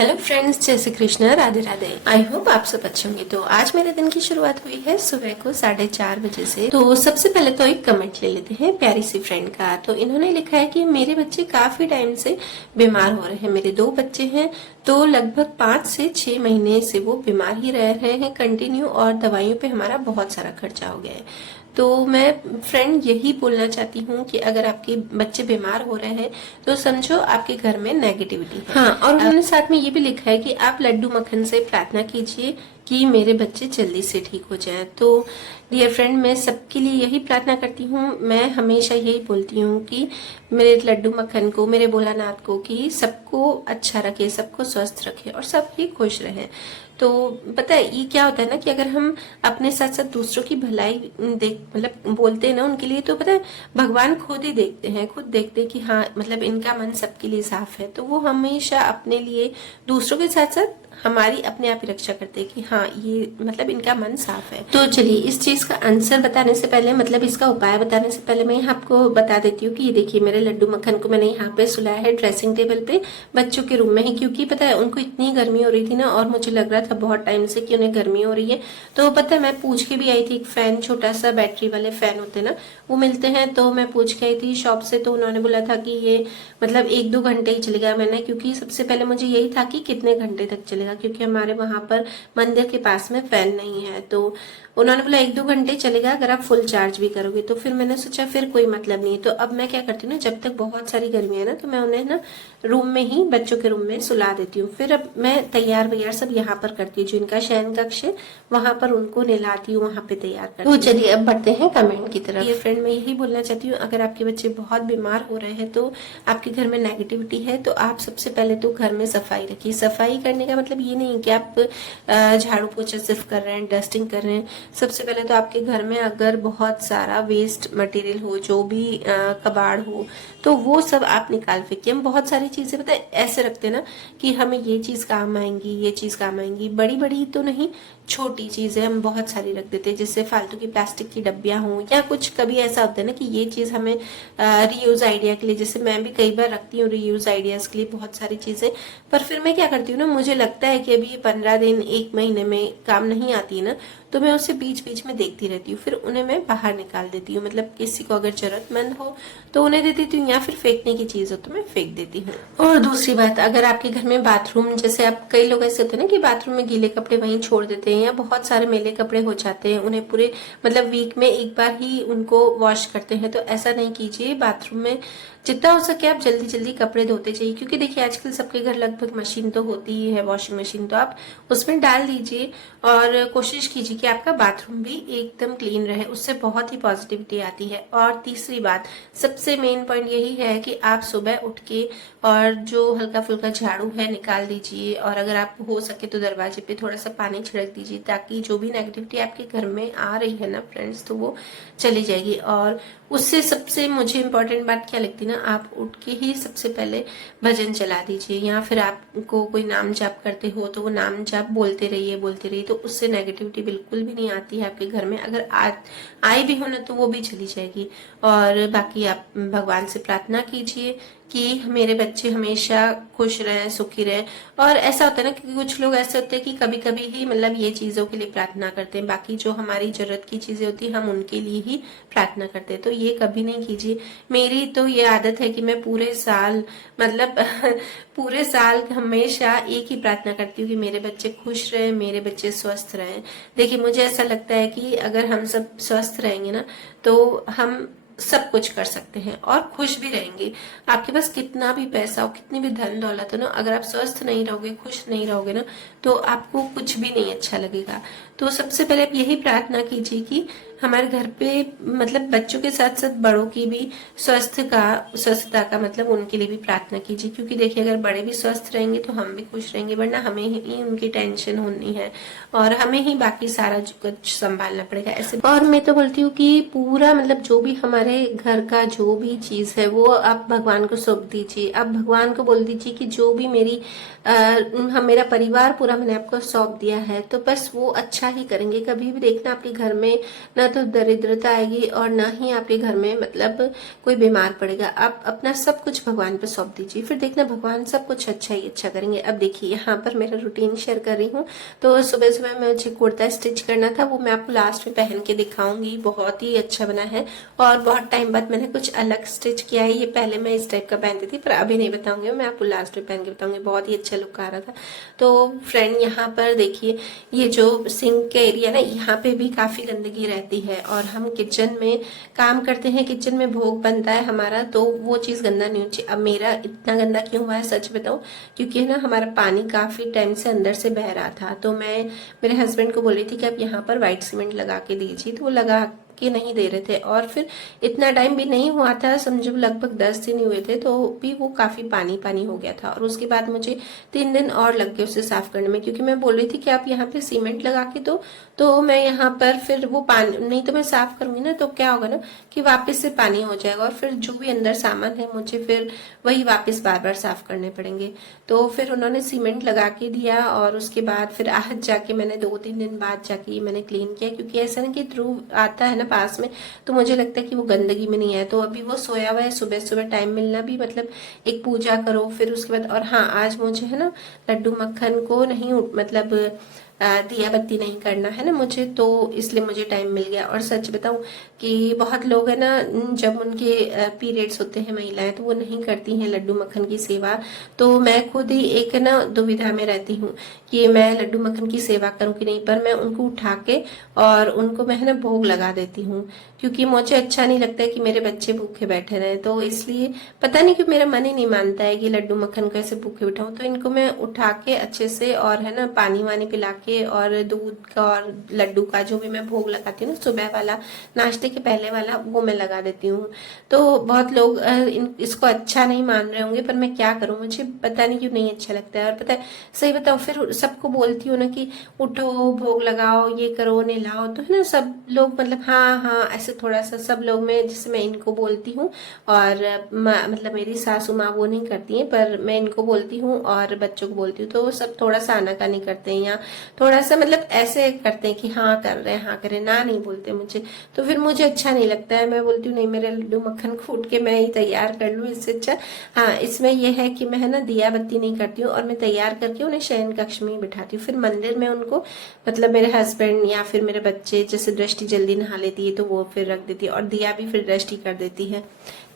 Hello friends, जय Shri Krishna, Radhe Radhe. I hope आप सब अच्छे होंगे। तो आज मेरे दिन की शुरुआत हुई है सुबह को 4:30 बजे से। तो सबसे पहले तो एक कमेंट ले लेते हैं प्यारी सी फ्रेंड का। तो इन्होंने लिखा है कि मेरे बच्चे काफी टाइम से बीमार हो रहे हैं। मेरे 2 बच्चे हैं, तो लगभग 5 से 6 महीने से वो बीमार ही रह रहे हैं कंटिन्यू, और दवाइयों पे हमारा बहुत सारा खर्चा हो गया है। तो मैं फ्रेंड यही बोलना चाहती हूँ कि अगर आपके बच्चे बीमार हो रहे हैं तो समझो आपके घर में नेगेटिविटी है। हाँ, और उन्होंने साथ में ये भी लिखा है कि आप लड्डू मक्खन से प्रार्थना कीजिए कि मेरे बच्चे जल्दी से ठीक हो जाएं। तो डियर फ्रेंड, मैं सबके लिए यही प्रार्थना करती हूँ। मैं हमेशा यही बोलती हूँ कि मेरे लड्डू मक्खन को, मेरे भोलानाथ को, कि सबको अच्छा रखे, सबको स्वस्थ रखे और सब ही खुश रहे। तो पता है ये क्या होता है ना कि अगर हम अपने साथ साथ दूसरों की भलाई देख मतलब बोलते हैं ना उनके लिए, तो पता है भगवान खुद ही देखते हैं, खुद देखते हैं कि हाँ मतलब इनका मन सबके लिए साफ है। तो वो हमेशा अपने लिए, दूसरों के साथ साथ हमारी अपने आप ही रक्षा करते हैं कि हाँ ये मतलब इनका मन साफ है। तो चलिए इस चीज का आंसर बताने से पहले, मतलब इसका उपाय बताने से पहले, मैं आपको बता देती हूँ कि ये देखिए मेरे लड्डू मक्खन को मैंने यहाँ पे सुलाया है ड्रेसिंग टेबल पे बच्चों के रूम में ही, क्योंकि पता है उनको इतनी गर्मी हो रही थी ना, और मुझे लग रहा था बहुत टाइम से कि उन्हें गर्मी हो रही है। तो पता है मैं पूछ के भी आई थी, एक फैन, छोटा सा बैटरी वाले फैन होते ना, वो मिलते हैं, तो मैं पूछ के आई थी शॉप से। तो उन्होंने बोला था कि ये मतलब 1-2 घंटे ही चलेगा। मैंने, क्योंकि सबसे पहले मुझे यही था कि कितने घंटे तक चलेगा, क्योंकि हमारे वहां पर मंदिर के पास में फैन नहीं है। तो उन्होंने बोला 1-2 घंटे चलेगा अगर आप फुल चार्ज भी करोगे। तो फिर मैंने सोचा फिर कोई मतलब नहीं है। तो अब मैं क्या करती हूँ ना, जब तक बहुत सारी गर्मी है ना, तो मैं उन्हें ना रूम में ही, बच्चों के रूम में सुला देती हूँ। फिर अब मैं तैयार वैयार सब यहाँ पर करती हूँ, जो इनका शयन कक्ष है वहां पर उनको नहलाती हूँ, वहां पे तैयार करती हूँ। तो चलिए अब बढ़ते हैं कमेंट की तरफ। ये फ्रेंड, मैं यही बोलना चाहती हूँ, अगर आपके बच्चे बहुत बीमार हो रहे हैं, तो आपके घर में नेगेटिविटी है, तो आप सबसे पहले तो घर में सफाई रखिए। सफाई करने का मतलब ये नहीं कि आप झाड़ू पोछा सिर्फ कर रहे हैं, डस्टिंग कर रहे हैं। सबसे पहले तो आपके घर में अगर बहुत सारा वेस्ट मटेरियल हो, जो भी कबाड़ हो, तो वो सब आप निकाल फेंकिए। हम बहुत सारी चीजें पता है ऐसे रखते हैं ना कि हमें ये चीज काम आएंगी, ये चीज काम आएंगी, बड़ी बड़ी तो नहीं, छोटी चीजें हम बहुत सारी रख देते हैं, जिससे फालतू की प्लास्टिक की डब्बियां हों, या कुछ कभी ऐसा होता है ना कि ये चीज हमें रीयूज आइडिया के लिए, जैसे मैं भी कई बार रखती हूँ रीयूज आइडियाज के लिए बहुत सारी चीजें, पर फिर मैं क्या करती हूँ ना, मुझे लगता है कि अभी 15 दिन 1 महीने में काम नहीं आती है ना, तो मैं उसे बीच बीच में देखती रहती हूँ, फिर उन्हें मैं बाहर निकाल देती हूँ। मतलब किसी को अगर जरूरतमंद हो तो उन्हें दे देती हूँ, या फिर फेंकने की चीज हो तो मैं फेंक देती हूँ। और दूसरी बात, अगर आपके घर में बाथरूम, जैसे आप, कई लोग ऐसे होते हैं ना कि बाथरूम में गीले कपड़े वहीं छोड़ देते हैं, या बहुत सारे मैले कपड़े हो जाते हैं, उन्हें पूरे मतलब वीक में एक बार ही उनको वॉश करते हैं, तो ऐसा नहीं कीजिए। बाथरूम में जितना हो सके आप जल्दी जल्दी कपड़े धोते जाइए, क्योंकि देखिए आजकल सबके घर लगभग मशीन तो होती ही है, वॉशिंग मशीन, तो आप उसमें डाल दीजिए और कोशिश कीजिए कि आपका बाथरूम भी एकदम क्लीन रहे, उससे बहुत ही पॉजिटिविटी आती है। और तीसरी बात, सबसे मेन पॉइंट यही है कि आप सुबह उठ के और जो हल्का फुल्का झाड़ू है निकाल दीजिए, और अगर आप हो सके तो दरवाजे पे थोड़ा सा पानी छिड़क दीजिए, ताकि जो भी नेगेटिविटी आपके घर में आ रही है ना फ्रेंड्स, तो वो चली जाएगी। और उससे सबसे मुझे इम्पोर्टेंट बात क्या लगती है ना, आप उठ के ही सबसे पहले भजन चला दीजिए, या फिर आपको कोई नाम जाप करते हो तो वो नाम जाप बोलते रहिए, तो उससे नेगेटिविटी बिल्कुल भी नहीं आती है आपके घर में। अगर आई भी हो ना तो वो भी चली जाएगी। और बाकी आप भगवान से प्रार्थना कीजिए कि मेरे बच्चे हमेशा खुश रहें, सुखी रहें। और ऐसा होता है ना कि कुछ लोग ऐसे होते हैं कि कभी कभी ही मतलब ये चीजों के लिए प्रार्थना करते हैं, बाकी जो हमारी जरूरत की चीजें होती है हम उनके लिए ही प्रार्थना करते हैं, तो ये कभी नहीं कीजिए। मेरी तो ये आदत है कि मैं पूरे साल मतलब पूरे साल हमेशा एक ही प्रार्थना करती हूँ कि मेरे बच्चे खुश रहें, मेरे बच्चे स्वस्थ रहें। देखिए मुझे ऐसा लगता है कि अगर हम सब स्वस्थ रहेंगे ना, तो हम सब कुछ कर सकते हैं और खुश भी रहेंगे। आपके पास कितना भी पैसा हो, कितनी भी धन दौलत हो ना, अगर आप स्वस्थ नहीं रहोगे, खुश नहीं रहोगे ना, तो आपको कुछ भी नहीं अच्छा लगेगा। तो सबसे पहले आप यही प्रार्थना कीजिए कि हमारे घर पे मतलब बच्चों के साथ साथ बड़ों की भी स्वस्थता का मतलब उनके लिए भी प्रार्थना कीजिए, क्योंकि देखिए अगर बड़े भी स्वस्थ रहेंगे तो हम भी खुश रहेंगे, वरना हमें ही उनकी टेंशन होनी है और हमें ही बाकी सारा कुछ संभालना पड़ेगा ऐसे। और मैं तो बोलती हूँ कि पूरा मतलब जो भी हमारे घर का जो भी चीज है वो आप भगवान को सौंप दीजिए। आप भगवान को बोल दीजिए कि जो भी मेरा परिवार पूरा मैंने आपको सौंप दिया है, तो बस वो अच्छा ही करेंगे। कभी भी देखना आपके घर में न तो दरिद्रता आएगी और ना ही आपके घर में मतलब कोई बीमार पड़ेगा। आप अपना सब कुछ भगवान पर सौंप दीजिए, फिर देखना भगवान सब कुछ अच्छा ही अच्छा करेंगे। अब देखिए यहाँ पर मेरा रूटीन शेयर कर रही हूँ। तो सुबह सुबह मुझे कुर्ता स्टिच करना था, वो मैं आपको लास्ट में पहन के दिखाऊंगी। बहुत ही अच्छा बना है और बहुत टाइम बाद मैंने कुछ अलग स्टिच किया है। ये पहले मैं इस टाइप का पहनती थी पर अभी नहीं बताऊंगी, मैं आपको लास्ट में पहन के बताऊंगी। बहुत ही अच्छा लुक आ रहा था। तो फ्रेंड यहाँ पर देखिए, ये जो सिंक का एरिया ना, यहाँ पे भी काफी गंदगी रहती है और हम किचन में काम करते हैं, किचन में भोग बनता है हमारा, तो वो चीज गंदा नहीं होनी चाहिए। अब मेरा इतना गंदा क्यों हुआ है सच बताऊं, क्योंकि ना हमारा पानी काफी टाइम से अंदर से बह रहा था। तो मैं मेरे हस्बैंड को बोली थी कि आप यहाँ पर व्हाइट सीमेंट लगा के दीजिए, तो वो लगा के नहीं दे रहे थे। और फिर इतना टाइम भी नहीं हुआ था, समझो लगभग 10 दिन हुए थे, तो भी वो काफी पानी पानी हो गया था। और उसके बाद मुझे 3 दिन और लग गए उसे साफ करने में, क्योंकि मैं बोल रही थी कि आप यहाँ पे सीमेंट लगा के दो, तो मैं यहाँ पर फिर वो पानी नहीं तो मैं साफ करूंगी ना, तो क्या होगा ना कि वापस से पानी हो जाएगा और फिर जो भी अंदर सामान है मुझे फिर वही वापस बार बार साफ करने पड़ेंगे। तो फिर उन्होंने सीमेंट लगा के दिया और उसके बाद फिर आज जाके मैंने 2-3 दिन बाद जाके मैंने क्लीन किया, क्योंकि ऐसा ना कि ध्रुव आता है ना पास में, तो मुझे लगता है कि वो गंदगी में नहीं है। तो अभी वो सोया हुआ है, सुबह सुबह टाइम मिलना भी मतलब एक पूजा करो फिर उसके बाद। और हाँ, आज मुझे है ना लड्डू मक्खन को नहीं मतलब दिया बत्ती नहीं करना है ना मुझे, तो इसलिए मुझे टाइम मिल गया। और सच बताऊं कि बहुत लोग है ना, जब उनके पीरियड्स होते हैं महिलाएं, तो वो नहीं करती हैं लड्डू मक्खन की सेवा। तो मैं खुद ही एक ना दुविधा में रहती हूँ कि मैं लड्डू मक्खन की सेवा करूं कि नहीं, पर मैं उनको उठा के और उनको मैं है ना भोग लगा देती हूँ, क्योंकि मुझे अच्छा नहीं लगता है कि मेरे बच्चे भूखे बैठे रहे। तो इसलिए पता नहीं क्यों मेरा मन ही नहीं मानता है कि लड्डू मक्खन को ऐसे भूखे बिठाऊं। तो इनको मैं उठा के अच्छे से और है ना पानी वानी पिला के और दूध का और लड्डू का जो भी मैं भोग लगाती हूँ ना, सुबह वाला नाश्ते के पहले वाला, वो मैं लगा देती हूँ। तो बहुत लोग इसको अच्छा नहीं मान रहे होंगे, पर मैं क्या करूँ, मुझे पता नहीं क्यों नहीं अच्छा लगता है। और पता है सही बताओ, फिर सबको बोलती हूँ ना कि उठो भोग लगाओ, ये करो नहलाओ, तो है ना सब लोग मतलब हाँ हाँ ऐसे थोड़ा सा सब लोग में, जैसे मैं इनको बोलती हूँ और मतलब मेरी सासू माँ वो नहीं करती हैं, पर मैं इनको बोलती हूँ और बच्चों को बोलती हूँ, तो वो सब थोड़ा सा आनाकानी करते हैं या थोड़ा सा मतलब ऐसे करते हैं कि हाँ कर रहे हैं, हाँ करें, ना नहीं बोलते मुझे। तो फिर मुझे अच्छा नहीं लगता है, मैं बोलती हूँ नहीं, मेरे लड्डू मक्खन कूट के मैं ही तैयार कर लूँ, इससे अच्छा। हाँ, इसमें यह है कि मैं है ना दिया बत्ती नहीं करती हूँ और मैं तैयार करके उन्हें शयन कक्ष में ही बिठाती हूँ। फिर मंदिर में उनको मतलब मेरे हस्बैंड या फिर मेरे बच्चे, जैसे दृष्टि जल्दी नहा लेती है तो वो फिर रख देती है और दिया भी फिर दृष्टि कर देती है।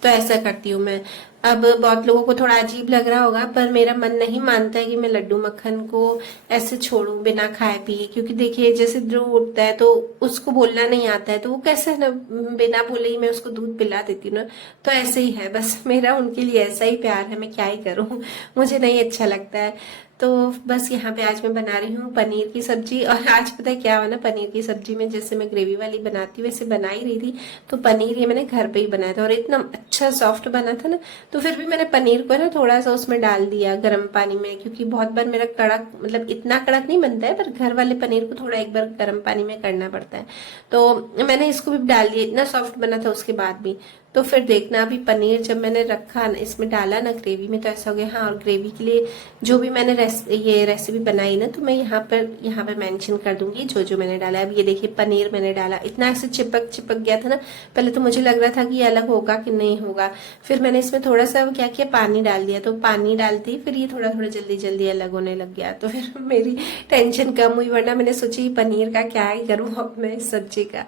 तो ऐसा करती हूँ मैं। अब बहुत लोगों को थोड़ा अजीब लग रहा होगा, पर मेरा मन नहीं मानता है कि मैं लड्डू मक्खन को ऐसे छोड़ूं बिना खाए पिए, क्योंकि देखिए जैसे ध्रुव उठता है तो उसको बोलना नहीं आता है, तो वो कैसे है ना बिना बोले ही मैं उसको दूध पिला देती हूँ ना। तो ऐसे ही है, बस मेरा उनके लिए ऐसा ही प्यार है, मैं क्या ही करूँ, मुझे नहीं अच्छा लगता है। तो बस यहाँ पे आज मैं बना रही हूँ पनीर की सब्जी। और आज पता है क्या हुआ ना, पनीर की सब्जी में जैसे मैं ग्रेवी वाली बनाती हूँ वैसे बना ही रही थी, तो पनीर ये मैंने घर पे ही बनाया था और इतना अच्छा सॉफ्ट बना था ना, तो फिर भी मैंने पनीर को ना थोड़ा सा उसमें डाल दिया गर्म पानी में, क्योंकि बहुत बार मेरा कड़क मतलब इतना कड़क नहीं बनता है, पर घर वाले पनीर को थोड़ा एक बार गर्म पानी में करना पड़ता है। तो मैंने इसको भी डाल दिया, इतना सॉफ्ट बना था उसके बाद भी। तो फिर देखना अभी पनीर जब मैंने रखा इसमें डाला ना ग्रेवी में, तो ऐसा हो गया। हाँ, और ग्रेवी के लिए जो भी मैंने ये रेसिपी बनाई ना, तो मैं यहाँ पर मेंशन कर दूंगी जो जो मैंने डाला। अब ये देखिए पनीर मैंने डाला, इतना ऐसे चिपक चिपक गया था ना, पहले तो मुझे लग रहा था कि ये अलग होगा कि नहीं होगा। फिर मैंने इसमें थोड़ा सा क्या किया, पानी डाल दिया, तो पानी डालती फिर ये थोड़ा थोड़ा जल्दी जल्दी अलग होने लग गया। तो फिर मेरी टेंशन कम हुई, वरना मैंने सोची पनीर का क्या ही करूँ अब मैं इस सब्जी का।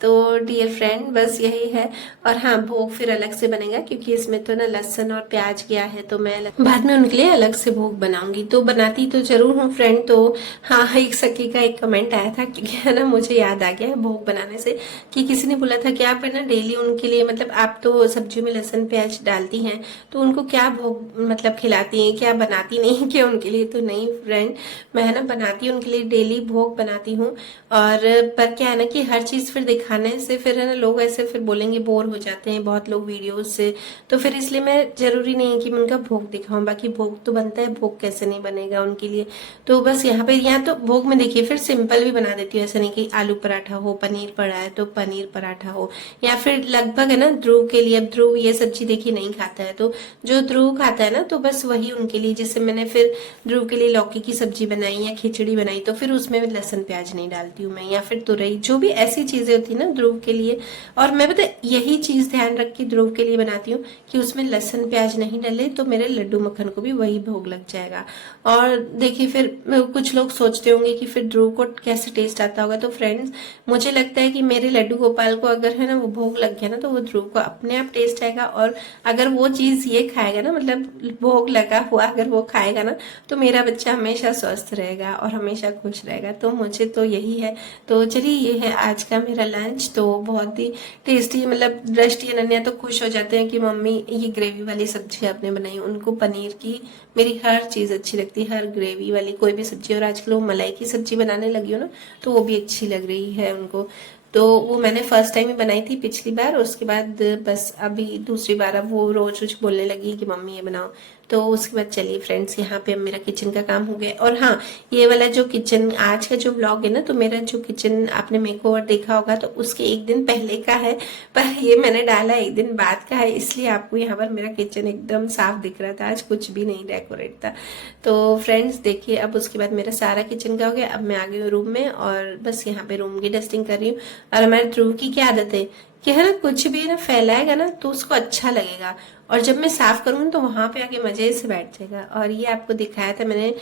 तो डियर फ्रेंड बस यही है। और हाँ, भोग फिर अलग से बनेगा, क्योंकि इसमें तो ना लहसुन और प्याज गया है, तो मैं बाद में उनके लिए अलग से भोग बनाऊंगी। तो बनाती तो जरूर हूँ फ्रेंड। तो हाँ, एक सखी का एक कमेंट आया था, क्योंकि है ना मुझे याद आ गया है भोग बनाने से, कि किसी ने बोला था कि आप है ना डेली उनके लिए मतलब आप तो सब्जियों में लहसुन प्याज डालती हैं, तो उनको क्या भोग मतलब खिलाती हैं, क्या बनाती नहीं क्या उनके लिए। तो नहीं फ्रेंड, मैं है ना बनाती हूँ उनके लिए, डेली भोग बनाती हूँ। और पर क्या है ना कि हर चीज फिर दिखाने से फिर है ना लोग ऐसे फिर बोलेंगे, बोर हो जाते हैं बहुत लोग वीडियोस से। तो फिर इसलिए मैं जरूरी नहीं है कि मैं उनका भोग दिखाऊं, बाकी भोग तो बनता है, भोग कैसे नहीं बनेगा उनके लिए। तो बस यहाँ तो भोग में देखिए फिर सिंपल भी बना देती हूँ, ऐसा नहीं कि आलू पराठा हो, पनीर पड़ा है तो पनीर पराठा हो, या फिर लगभग है ना ध्रुव के लिए। अब ध्रुव ये सब्जी देखिए नहीं खाता है, तो जो ध्रुव खाता है ना तो बस वही उनके लिए। जैसे मैंने फिर ध्रुव के लिए लौकी की सब्जी बनाई या खिचड़ी बनाई, तो फिर उसमें लहसुन प्याज नहीं डालती हूँ मैं, या फिर तुरई, जो भी ऐसी चीजें होती है थी ना ध्रुव के लिए, और मैं पता यही चीज ध्यान रख के ध्रुव के लिए बनाती हूँ कि उसमें लहसुन प्याज नहीं डले, तो मेरे लड्डू मक्खन को भी वही भोग लग जाएगा। और देखिए फिर कुछ लोग सोचते होंगे कि फिर ध्रुव को कैसे टेस्ट आता होगा। तो फ्रेंड्स, मुझे लगता है कि मेरे लड्डू गोपाल को अगर है ना वो भोग लग गया ना, तो वो ध्रुव को अपने आप टेस्ट आएगा। और अगर वो चीज ये खाएगा ना, मतलब भोग लगा हुआ अगर वो खाएगा ना, तो मेरा बच्चा हमेशा स्वस्थ रहेगा और हमेशा खुश रहेगा। तो मुझे तो यही है। तो चलिए, ये है आज का मेरा लंच। तो बहुत ही टेस्टी, मतलब दृष्टि अनन्या तो खुश हो जाते हैं कि मम्मी ये ग्रेवी वाली सब्जी आपने बनाई। उनको पनीर की मेरी हर चीज अच्छी लगती है, हर ग्रेवी वाली कोई भी सब्जी। और आजकल वो मलाई की सब्जी बनाने लगी हो ना, तो वो भी अच्छी लग रही है उनको। तो वो मैंने फर्स्ट टाइम ही बनाई थी पिछली बार, उसके बाद बस अभी दूसरी बार अब वो रोज रोज बोलने लगी कि मम्मी ये बनाओ। तो उसके बाद चलिए फ्रेंड्स, यहाँ पे अब मेरा किचन का काम हो गया। और हाँ, ये वाला जो किचन आज का जो व्लॉग है ना, तो मेरा जो किचन आपने मेकओवर देखा होगा तो उसके एक दिन पहले का है, पर ये मैंने डाला एक दिन बाद का है, इसलिए आपको यहाँ पर मेरा किचन एकदम साफ दिख रहा था। आज कुछ भी नहीं डेकोरेट था। तो फ्रेंड्स देखिए, अब उसके बाद मेरा सारा किचन का हो गया। अब मैं आ गई हूँ रूम में और बस यहाँ पे रूम की डस्टिंग कर रही हूँ। और हमारे ध्रुव की क्या आदत है कि है ना, कुछ भी ना फैलाएगा ना तो उसको अच्छा लगेगा, और जब मैं साफ करूंगी तो वहां पे आके मजे से बैठ जाएगा। और ये आपको दिखाया था मैंने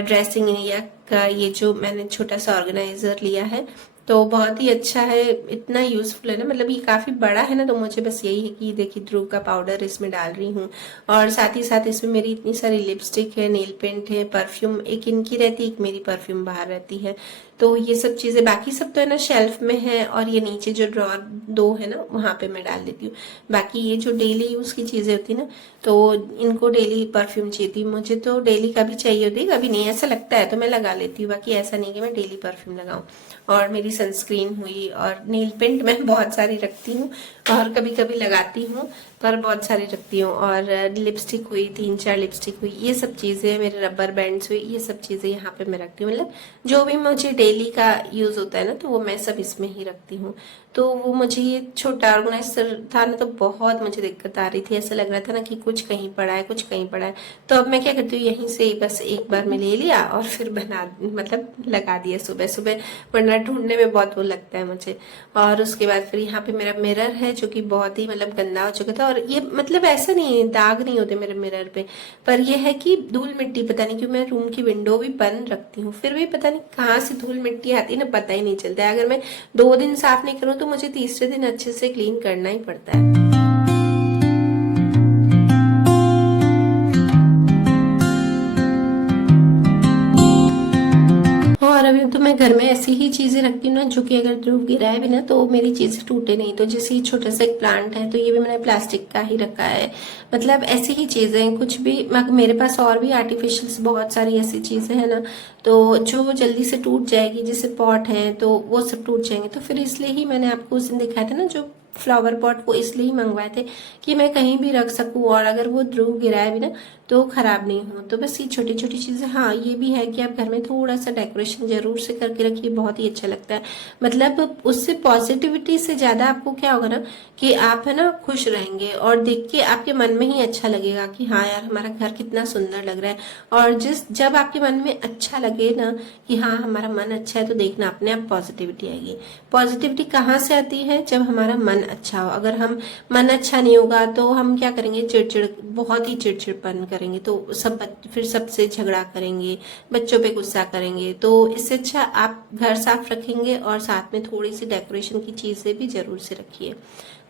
ड्रेसिंग एरिया का, ये जो मैंने छोटा सा ऑर्गेनाइजर लिया है, तो बहुत ही अच्छा है, इतना यूजफुल है ना, मतलब ये काफी बड़ा है ना। तो मुझे बस यही है कि देखिए ध्रुव का पाउडर इसमें डाल रही हूँ, और साथ ही साथ इसमें मेरी इतनी सारी लिपस्टिक है, नेल पेंट है, परफ्यूम एक इनकी रहती है, एक मेरी परफ्यूम बाहर रहती है। तो ये सब चीजें, बाकी सब तो है ना शेल्फ में है, और ये नीचे जो ड्रॉर दो है ना वहां पे मैं डाल देती हूँ। बाकी ये जो डेली यूज की चीजें होती है ना, तो इनको डेली परफ्यूम चाहिए थी मुझे, तो डेली कभी चाहिए होती, कभी नहीं, ऐसा लगता है तो मैं लगा लेती हूँ, बाकी ऐसा नहीं कि मैं डेली परफ्यूम लगाऊं। और मेरी सनस्क्रीन हुई, और नेल पेंट मैं बहुत सारी रखती हूँ, और कभी कभी लगाती हूँ, पर बहुत सारी रखती हूँ। और लिपस्टिक हुई, 3-4 लिपस्टिक हुई, ये सब चीजें, मेरे रबर बैंड्स हुई, ये सब चीजें यहाँ पे मैं रखती हूँ। मतलब जो भी मुझे डेली का यूज होता है ना, तो वो मैं सब इसमें ही रखती हूँ। तो वो मुझे ये छोटा ऑर्गेनाइजर था ना, तो बहुत मुझे दिक्कत आ रही थी, ऐसा लग रहा था ना कि कुछ कहीं पड़ा है, कुछ कहीं पड़ा है। तो अब मैं क्या करती हूँ, यहीं से बस एक बार में ले लिया और फिर बना, मतलब लगा दिया सुबह सुबह, वरना ढूंढने में बहुत वो लगता है मुझे। और उसके बाद फिर यहाँ पे मेरा मिरर है, जो कि बहुत ही मतलब गंदा हो चुका था। और ये मतलब ऐसा नहीं है, दाग नहीं होते मेरे मिरर पे, पर ये है कि धूल मिट्टी, पता नहीं क्यों मैं रूम की विंडो भी बंद रखती हूँ, फिर भी पता नहीं कहाँ से धूल मिट्टी आती है ना, पता ही नहीं चलता है। अगर मैं 2 दिन साफ नहीं करूँ तो मुझे तीसरे दिन अच्छे से क्लीन करना ही पड़ता है। और अभी तो मैं घर में ऐसी ही चीजें रखती हूँ ना, जो कि अगर ध्रुव गिराए भी ना तो मेरी चीजें टूटे नहीं। तो जैसे ये छोटा सा एक प्लांट है, तो ये भी मैंने प्लास्टिक का ही रखा है। मतलब ऐसी ही चीजें कुछ भी, मेरे पास और भी आर्टिफिशियल बहुत सारी ऐसी चीजें हैं ना, तो जो जल्दी से टूट जाएगी, जैसे पॉट है तो वो सब टूट जाएंगे। तो फिर इसलिए ही मैंने आपको उस दिन दिखाया था ना जो फ्लावर पॉट, वो इसलिए ही मंगवाए थे कि मैं कहीं भी रख सकूं, और अगर वो ध्रुव गिराए भी ना तो खराब नहीं हो। तो बस ये छोटी छोटी चीजें, हाँ ये भी है कि आप घर में थोड़ा सा डेकोरेशन जरूर से करके रखिए, बहुत ही अच्छा लगता है। मतलब उससे पॉजिटिविटी से ज्यादा आपको क्या होगा ना, कि आप है ना खुश रहेंगे, और देख के आपके मन में ही अच्छा लगेगा कि हाँ यार हमारा घर कितना सुंदर लग रहा है। और जब आपके मन में अच्छा लगे ना कि हाँ हमारा मन अच्छा है, तो देखना अपने आप पॉजिटिविटी आएगी। पॉजिटिविटी कहाँ से आती है, जब हमारा मन अच्छा हो। अगर हम मन अच्छा नहीं होगा तो हम क्या करेंगे, चिड़चिड़, बहुत ही चिड़चिड़पन करेंगे, तो फिर सबसे झगड़ा करेंगे, बच्चों पे गुस्सा करेंगे। तो इससे अच्छा आप घर साफ रखेंगे, और साथ में थोड़ी सी डेकोरेशन की चीजें भी जरूर से रखिए,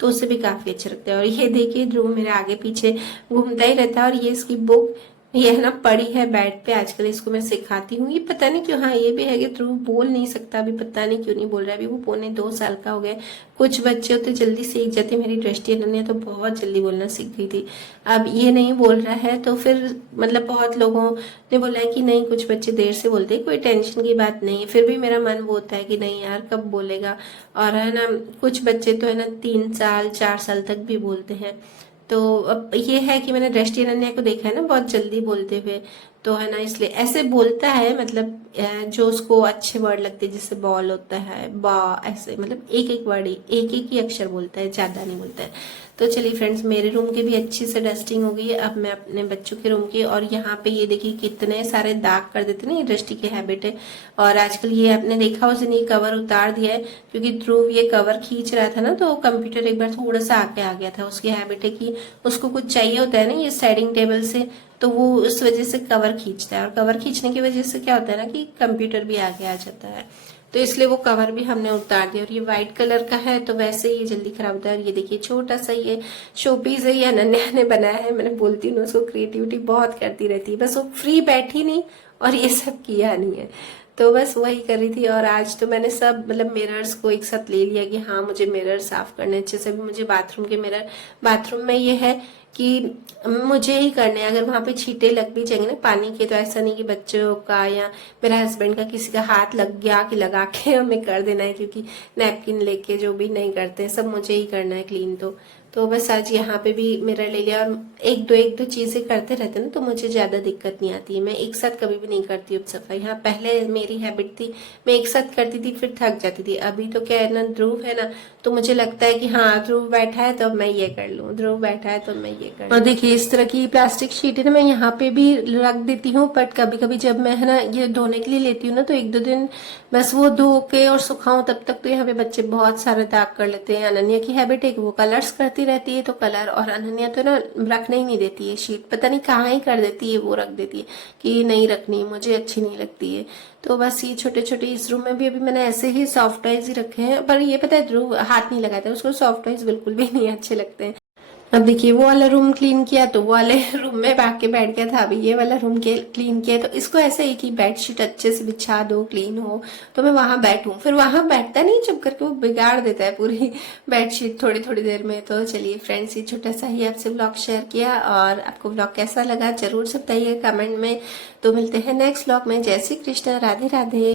तो उससे भी काफी अच्छा लगता है। और ये देखिए ध्रुव मेरे आगे पीछे घूमता ही रहता है। और ये इसकी बुक, ये है ना पड़ी है बेड पे, आजकल इसको मैं सिखाती हूँ। ये पता नहीं क्यों, हाँ ये भी है कि ध्रुव बोल नहीं सकता अभी, पता नहीं क्यों नहीं बोल रहा है। अभी वो 1.25 साल का हो गया। कुछ बच्चे होते जल्दी सीख जाते, मेरी दृष्टि अनन्या तो बहुत जल्दी बोलना सीख गई थी, अब ये नहीं बोल रहा है। तो फिर मतलब बहुत लोगों ने बोला है कि नहीं कुछ बच्चे देर से बोलते हैं, कोई टेंशन की बात नहीं है। फिर भी मेरा मन वो होता है कि नहीं यार कब बोलेगा। और है ना कुछ बच्चे तो है ना 3 साल 4 साल तक भी बोलते हैं। तो अब ये है कि मैंने दृष्टि अनन्या को देखा है ना बहुत जल्दी बोलते हुए, तो है ना, इसलिए ऐसे बोलता है, मतलब जो उसको अच्छे वर्ड लगते हैं, जैसे बॉल होता है, बा, ऐसे मतलब एक एक वर्ड ही, एक एक ही अक्षर बोलता है, ज्यादा नहीं बोलता है। तो चलिए फ्रेंड्स, मेरे रूम की भी अच्छी से डस्टिंग हो गई है। अब मैं अपने बच्चों के रूम की, और यहाँ पे ये देखिए कितने सारे दाग कर देते ना, ये दृष्टि की हैबिट है। और आजकल ये आपने देखा उसने ये कवर उतार दिया है, क्योंकि ध्रुव ये कवर खींच रहा था ना, तो कंप्यूटर एक बार थोड़ा सा आके आ गया था। उसकी हैबिट है कि उसको कुछ चाहिए होता है ना ये साइडिंग टेबल से, तो वो उस वजह से कवर खींचता है, और कवर खींचने की वजह से क्या होता है ना कि कंप्यूटर भी आगे आ जाता है। तो इसलिए वो कवर भी हमने उतार दिया। और ये व्हाइट कलर का है, तो वैसे ये जल्दी खराब होता है। और ये देखिए छोटा सा ये शोपीस है, ये अनन्या ने बनाया है। मैंने बोलती हूँ उसको क्रिएटिविटी बहुत करती रहती है, बस वो फ्री बैठी नहीं और ये सब किया नहीं है, तो बस वही कर रही थी। और आज तो मैंने सब मतलब मिरर्स को एक साथ ले लिया कि हाँ मुझे मिरर साफ करने अच्छे से। भी मुझे बाथरूम के मिरर, बाथरूम में ये है कि मुझे ही करने हैं। अगर वहां पे छींटे लग भी जाएंगे ना पानी के, तो ऐसा नहीं कि बच्चों का या मेरे हस्बैंड का किसी का हाथ लग गया कि लगा के हमें कर देना है, क्योंकि नैपकिन लेके जो भी नहीं करते सब मुझे ही करना है क्लीन। तो बस आज यहाँ पे भी मिरर ले लिया, और एक दो चीजें करते रहते ना, तो मुझे ज्यादा दिक्कत नहीं आती है। मैं एक साथ कभी भी नहीं करती हूँ सफाई। हाँ पहले मेरी हैबिट थी, मैं एक साथ करती थी फिर थक जाती थी। अभी तो क्या है ना, ध्रुव है ना, तो मुझे लगता है कि हाँ ध्रुव बैठा है तो अब मैं ये कर लूँ, ध्रुव बैठा है तो मैं ये कर लूँ। और देखिए इस तरह की प्लास्टिक शीट है ना, मैं यहाँ पे भी रख देती हूँ, बट कभी कभी जब मैं है ना ये धोने के लिए लेती हूँ ना, तो एक दो दिन बस वो धो के और सुखाऊं, तब तक तो यहाँ पे बच्चे बहुत सारे दाग कर लेते हैं। अनन्या की हैबिट है कि वो कलर्स करती रहती है, तो कलर, और अनन्या तो ना रखने ही नहीं देती है शीट, पता नहीं कहाँ ही कर देती है, वो रख देती है कि नहीं रखनी, मुझे अच्छी नहीं लगती है। तो बस ये छोटे छोटे, इस रूम में भी अभी मैंने ऐसे ही सॉफ्ट टॉयज ही रखे हैं, पर ये पता है ध्रुव हाथ नहीं लगाता है, उसको सॉफ्ट टॉयज बिल्कुल भी नहीं अच्छे लगते हैं। अब देखिए वो वाला रूम क्लीन किया, तो वो वाले रूम में भाग के बैठ गया था। अभी ये वाला रूम के क्लीन किया, तो इसको ऐसे ही कि बेडशीट अच्छे से बिछा दो, क्लीन हो, तो मैं वहां बैठूं। फिर वहां बैठता नहीं, चुप करके वो बिगाड़ देता है पूरी बेडशीट थोड़ी थोड़ी देर में। तो चलिए फ्रेंड्स, ये छोटा सा ही आपसे ब्लॉग शेयर किया, और आपको ब्लॉग कैसा लगा जरूर से बताइए कमेंट में। तो मिलते हैं नेक्स्ट ब्लॉग में। जय श्री कृष्ण, राधे राधे।